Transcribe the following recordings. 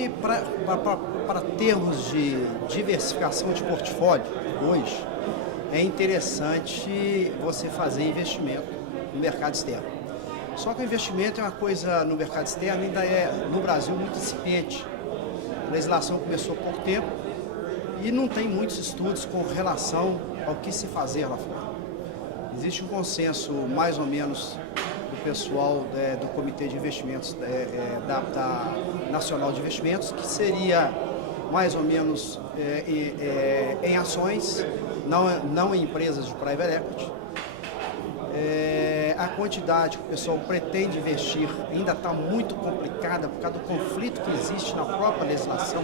que para termos de diversificação de portfólio, hoje, é interessante você fazer investimento no mercado externo. Só que o investimento é uma coisa no mercado externo, ainda é, no Brasil, muito incipiente. A legislação começou há pouco tempo e não tem muitos estudos com relação ao que se fazer lá fora. Existe um consenso, mais ou menos, do pessoal do Comitê de Investimentos, da Nacional de Investimentos, que seria mais ou menos em ações, não em empresas de private equity. A quantidade que o pessoal pretende investir ainda está muito complicada por causa do conflito que existe na própria legislação,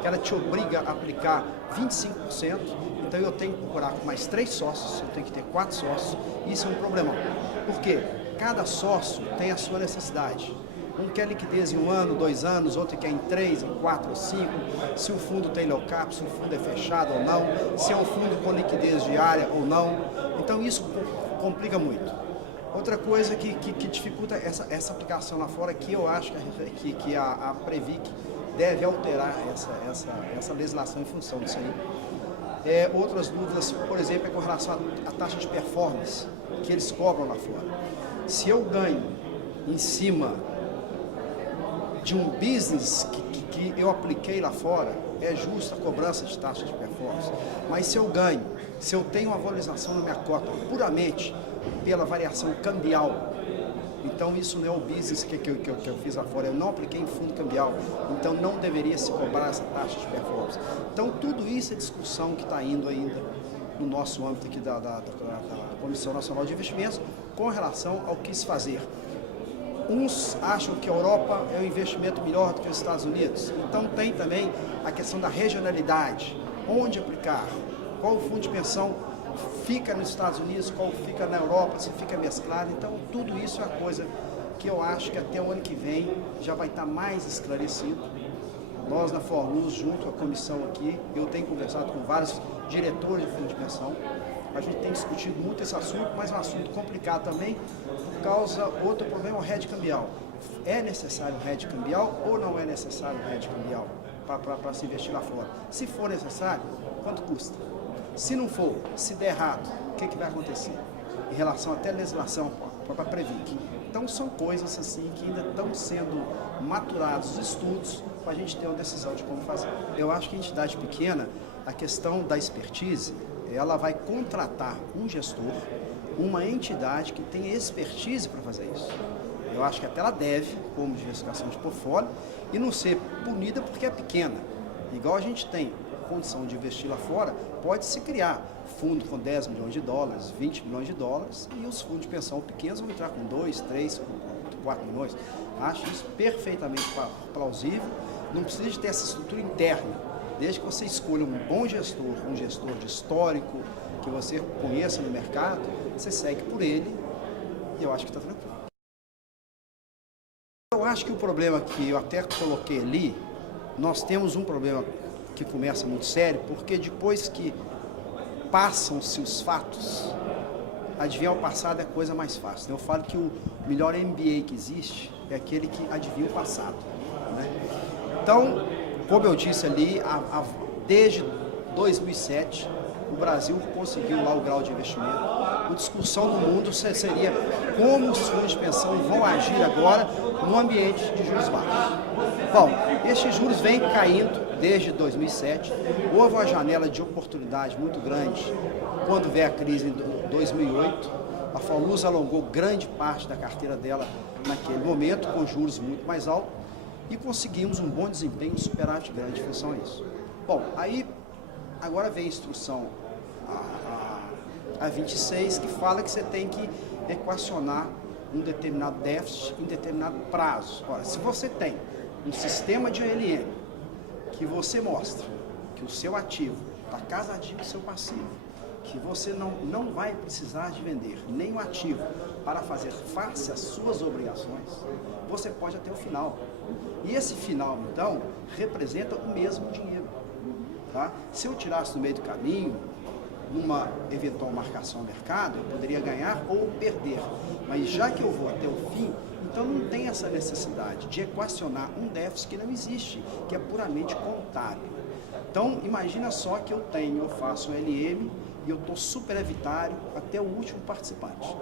que ela te obriga a aplicar 25%, então eu tenho que procurar com mais 3 sócios, eu tenho que ter 4 sócios, isso é um problemão. Por quê? Cada sócio tem a sua necessidade. Um quer liquidez em 1 ano, 2 anos, outro quer em 3, em 4 ou 5, se o fundo tem low cap, se o fundo é fechado ou não, se é um fundo com liquidez diária ou não. Então isso complica muito. Outra coisa que dificulta essa aplicação lá fora, que eu acho que a Previc deve alterar essa legislação em função disso aí. Outras dúvidas, por exemplo, é com relação à taxa de performance que eles cobram lá fora. Se eu ganho em cima de um business que eu apliquei lá fora, é justa a cobrança de taxa de performance. Mas se eu tenho uma valorização na minha cota puramente pela variação cambial, então isso não é o business que eu fiz lá fora, eu não apliquei em fundo cambial, então não deveria se cobrar essa taxa de performance. Então tudo isso é discussão que está indo ainda no nosso âmbito aqui da Comissão Nacional de Investimentos com relação ao que se fazer. Uns acham que a Europa é um investimento melhor do que os Estados Unidos, então tem também a questão da regionalidade, onde aplicar, qual fundo de pensão fica nos Estados Unidos, qual fica na Europa, se fica mesclado. Então tudo isso é uma coisa que eu acho que até o ano que vem já vai estar mais esclarecido. Nós na Forluz, junto à comissão aqui, eu tenho conversado com vários diretores de fundo de pensão, a gente tem discutido muito esse assunto, mas é um assunto complicado também, por causa, outro problema é o hedge cambial. É necessário o hedge cambial ou não é necessário o hedge cambial para se investir lá fora? Se for necessário, quanto custa? Se não for, se der errado, o que vai acontecer? Em relação até à legislação para a Previc. Então são coisas assim que ainda estão sendo maturados os estudos para a gente ter uma decisão de como fazer. Eu acho que a entidade pequena, a questão da expertise, ela vai contratar um gestor, uma entidade que tem expertise para fazer isso. Eu acho que até ela deve, como diversificação de portfólio, e não ser punida porque é pequena. Igual a gente tem condição de investir lá fora, pode-se criar fundo com 10 milhões de dólares, 20 milhões de dólares, e os fundos de pensão pequenos vão entrar com 2, 3, 4 milhões. Acho isso perfeitamente plausível, não precisa de ter essa estrutura interna, desde que você escolha um bom gestor, um gestor de histórico, que você conheça no mercado, você segue por ele, e eu acho que está tranquilo. Eu acho que o problema que eu até coloquei ali, nós temos um problema que começa muito sério, porque depois que passam-se os fatos, adivinhar o passado é a coisa mais fácil. Eu falo que o melhor MBA que existe é aquele que adivinha o passado, né? Então, como eu disse ali, desde 2007, o Brasil conseguiu lá o grau de investimento. A discussão do mundo seria como os fundos de pensão vão agir agora no ambiente de juros baixos. Bom, estes juros vêm caindo desde 2007. Houve uma janela de oportunidade muito grande quando veio a crise em 2008. A Forluz alongou grande parte da carteira dela naquele momento, com juros muito mais altos, e conseguimos um bom desempenho, um superávit grande em função a isso. Bom, aí agora vem a instrução a 26, que fala que você tem que equacionar um determinado déficit em determinado prazo. Ora, se você tem um sistema de OLM que você mostra que o seu ativo está casadinho com o seu passivo, que você não vai precisar de vender nenhum ativo para fazer face às suas obrigações, você pode até o final. E esse final, então, representa o mesmo dinheiro. Tá? Se eu tirasse no meio do caminho, numa eventual marcação ao mercado, eu poderia ganhar ou perder. Mas já que eu vou até o fim, Então não tem essa necessidade de equacionar um déficit que não existe, que é puramente contábil. Então imagina só que eu faço um LM e eu estou superavitário até o último participante.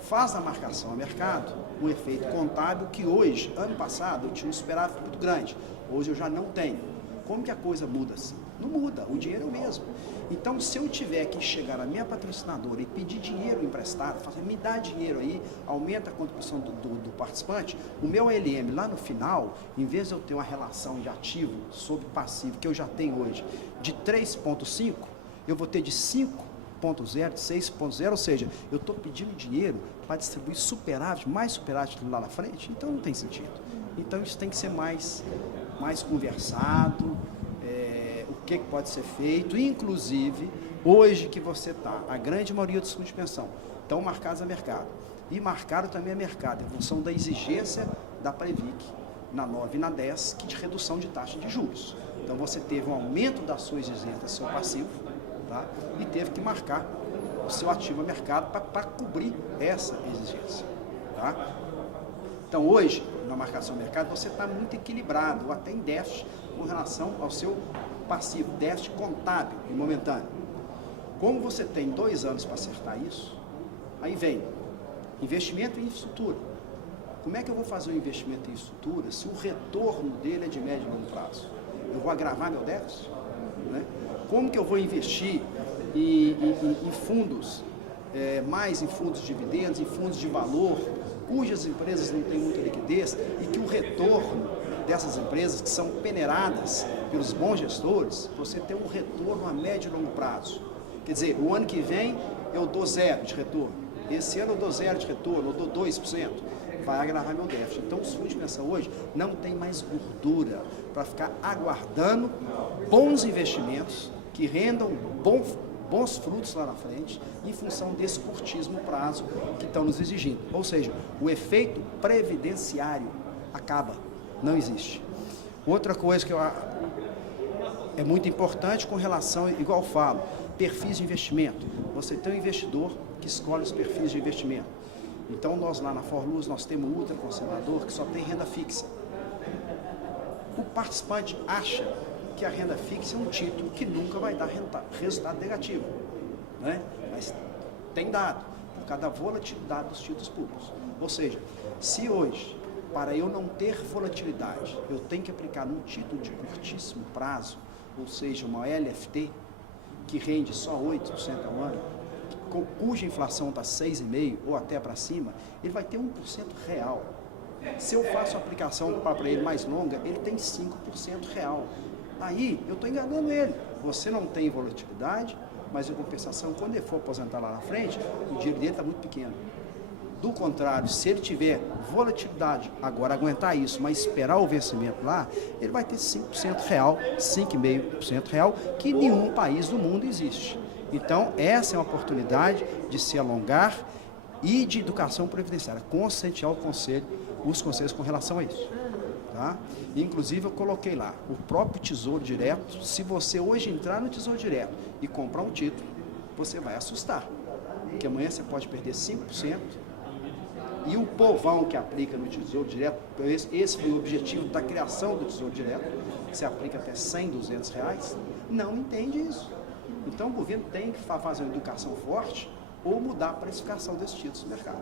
Faz a marcação a mercado, um efeito contábil que hoje, ano passado, eu tinha um superávit muito grande, hoje eu já não tenho. Como que a coisa muda assim? Não muda, o dinheiro é o mesmo. Então, se eu tiver que chegar à minha patrocinadora e pedir dinheiro emprestado, fazer, me dá dinheiro aí, aumenta a contribuição do participante, o meu LM lá no final, em vez de eu ter uma relação de ativo sobre passivo, que eu já tenho hoje, de 3,5, eu vou ter de 5,0, de 6,0, ou seja, eu estou pedindo dinheiro para distribuir superávit, mais superávit lá na frente, então não tem sentido. Então, isso tem que ser mais conversado, o que pode ser feito, inclusive, hoje que você está, a grande maioria dos fundos de pensão estão marcados a mercado, e marcaram também a mercado, em função da exigência da Previc, na 9 e na 10, que de redução de taxa de juros. Então, você teve um aumento da sua exigência, do seu passivo, tá? E teve que marcar o seu ativo a mercado para cobrir essa exigência. Tá? Então, hoje, na marcação a mercado, você está muito equilibrado, ou até em déficit, com relação ao seu passivo, déficit contábil e momentâneo. Como você tem 2 anos para acertar isso, aí vem investimento em infraestrutura. Como é que eu vou fazer um investimento em infraestrutura se o retorno dele é de médio e longo prazo? Eu vou agravar meu déficit? Né? Como que eu vou investir em fundos, mais em fundos de dividendos, em fundos de valor, cujas empresas não têm muita liquidez e que o retorno dessas empresas, que são peneiradas pelos bons gestores, você tem um retorno a médio e longo prazo. Quer dizer, o ano que vem eu dou 0 de retorno, esse ano eu dou 0 de retorno, eu dou 2%, vai agravar meu déficit. Então os fundos de pensão hoje não tem mais gordura para ficar aguardando bons investimentos que rendam bons frutos lá na frente, em função desse curtíssimo prazo que estão nos exigindo. Ou seja, o efeito previdenciário acaba, não existe. Outra coisa que é muito importante com relação, igual eu falo, perfis de investimento. Você tem um investidor que escolhe os perfis de investimento. Então, nós lá na Forluz, nós temos um ultraconservador que só tem renda fixa. O participante acha que a renda fixa é um título que nunca vai dar resultado negativo, né? Mas tem dado, por causa da volatilidade dos títulos públicos. Ou seja, se hoje, para eu não ter volatilidade, eu tenho que aplicar num título de curtíssimo prazo, ou seja, uma LFT, que rende só 8% ao ano, cuja inflação está 6,5% ou até para cima, ele vai ter 1% real. Se eu faço a aplicação para ele mais longa, ele tem 5% real. Aí eu estou enganando ele. Você não tem volatilidade, mas em compensação, quando ele for aposentar lá na frente, o dinheiro dele está muito pequeno. Do contrário, se ele tiver volatilidade, agora aguentar isso, mas esperar o vencimento lá, ele vai ter 5% real, 5,5% real, que em nenhum país do mundo existe. Então, essa é uma oportunidade de se alongar e de educação previdenciária, conscientizar os conselhos com relação a isso. Tá? Inclusive, eu coloquei lá, o próprio Tesouro Direto, se você hoje entrar no Tesouro Direto e comprar um título, você vai assustar, porque amanhã você pode perder 5%, e o povão que aplica no Tesouro Direto, esse foi o objetivo da criação do Tesouro Direto, que se aplica até 100, 200 reais, não entende isso. Então, o governo tem que fazer uma educação forte ou mudar a precificação desses títulos no mercado.